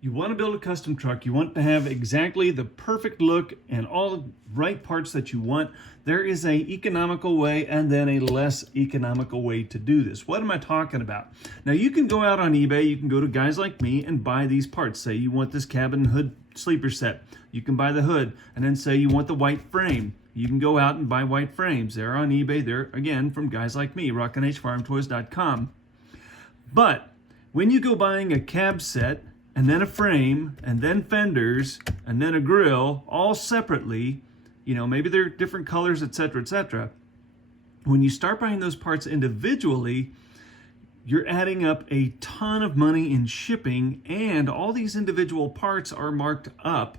You want to build a custom truck. You want to have exactly the perfect look and all the right parts that you want. There is an economical way and then a less economical way to do this. What am I talking about? Now you can go out on eBay, you can go to guys like me and buy these parts. Say you want this cabin hood sleeper set. You can buy the hood, and then say you want the white frame. You can go out and buy white frames. They're on eBay. They're, again, from guys like me, rockinghfarmtoys.com. But when you go buying a cab set, and then a frame, and then fenders, and then a grill, all separately, you know, maybe they're different colors, etc., etc. When you start buying those parts individually, you're adding up a ton of money in shipping, and all these individual parts are marked up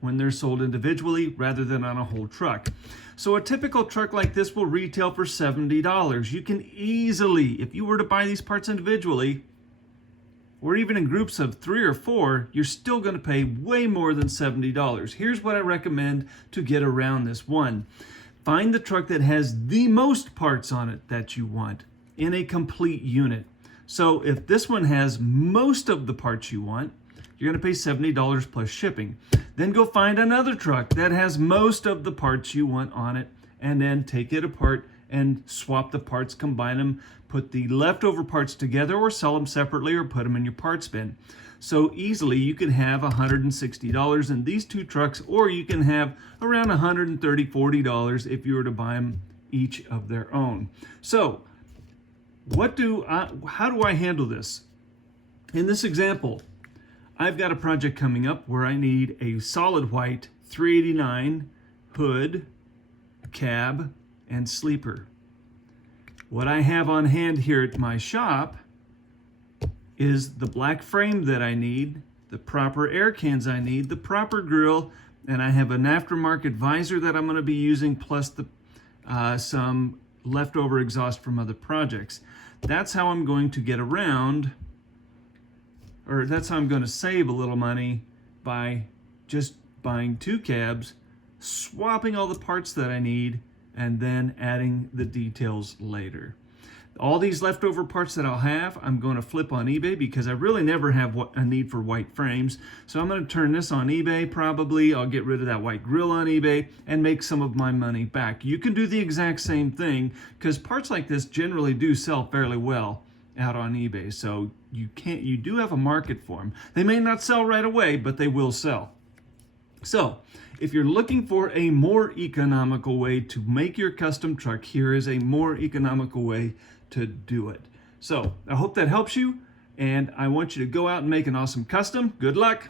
when they're sold individually rather than on a whole truck. So a typical truck like this will retail for $70. You can easily, if you were to buy these parts individually, or even in groups of 3 or 4, you're still going to pay way more than $70. Here's what I recommend to get around this. One, find the truck that has the most parts on it that you want in a complete unit. So if this one has most of the parts you want, you're going to pay $70 plus shipping. Then go find another truck that has most of the parts you want on it, and then take it apart and swap the parts, combine them, put the leftover parts together, or sell them separately, or put them in your parts bin. So easily you can have $160 in these two trucks, or you can have around $130, $40 if you were to buy them each of their own. So how do I handle this? In this example, I've got a project coming up where I need a solid white 389 hood, cab, and sleeper. What I have on hand here at my shop is the black frame that I need, the proper air cans I need, the proper grill, and I have an aftermarket visor that I'm going to be using, plus some leftover exhaust from other projects. That's how I'm going to get around, or that's how I'm going to save a little money by just buying 2 cabs, swapping all the parts that I need, and then adding the details later. All these leftover parts that I'll have, I'm going to flip on eBay because I really never have a need for white frames. So I'm going to turn this on eBay probably. I'll get rid of that white grill on eBay and make some of my money back. You can do the exact same thing because parts like this generally do sell fairly well out on eBay. So you do have a market for them. They may not sell right away, but they will sell. So if you're looking for a more economical way to make your custom truck, here is a more economical way to do it. So I hope that helps you, and I want you to go out and make an awesome custom. Good luck.